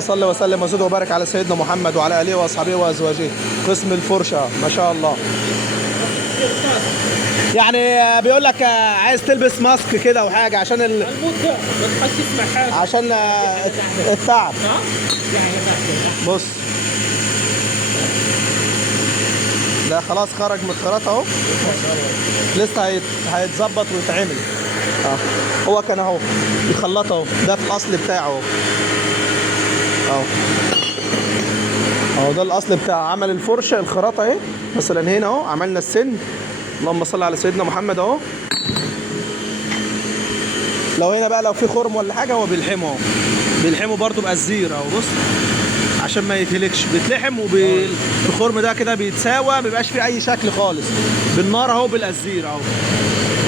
صلى وسلم وزد وبارك على سيدنا محمد وعلى اله واصحابه وازواجه. قسم الفرشه ما شاء الله. يعني بيقول لك عايز تلبس ماسك كده او حاجه عشان المدة ما تحسش مع حاجة عشان التعب. ها؟ بص ده خلاص خرج من الخراط اهو، لسه هيتظبط ويتعمل. هو كان اهو بيخلط اهو، ده في الاصل بتاعه اهو. اهو ده الاصل بتاع عمل الفرشه الخراطه اهي. مثلا هنا اهو عملنا السن، اللهم صل على سيدنا محمد اهو. لو هنا بقى لو في خرم ولا حاجه هو بيلحمه اهو، بيلحمه برده بقزير اهو. بص عشان ما يتهلكش بيتلحم، والخرم ده كده بيتساوى، ما بيبقاش فيه اي شكل خالص. بالنار اهو بالقزير اهو،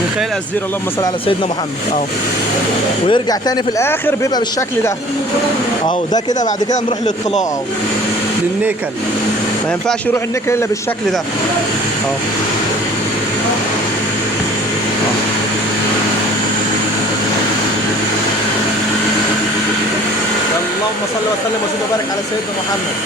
من خلال القزير. اللهم صل على سيدنا محمد اهو. ويرجع تاني في الاخر بيبقى بالشكل ده اهو. ده كده بعد كده نروح للطلاء اهو، للنيكل. ما ينفعش يروح النيكل الا بالشكل ده اهو. اللهم صل وسلم وزد وبارك على سيدنا محمد.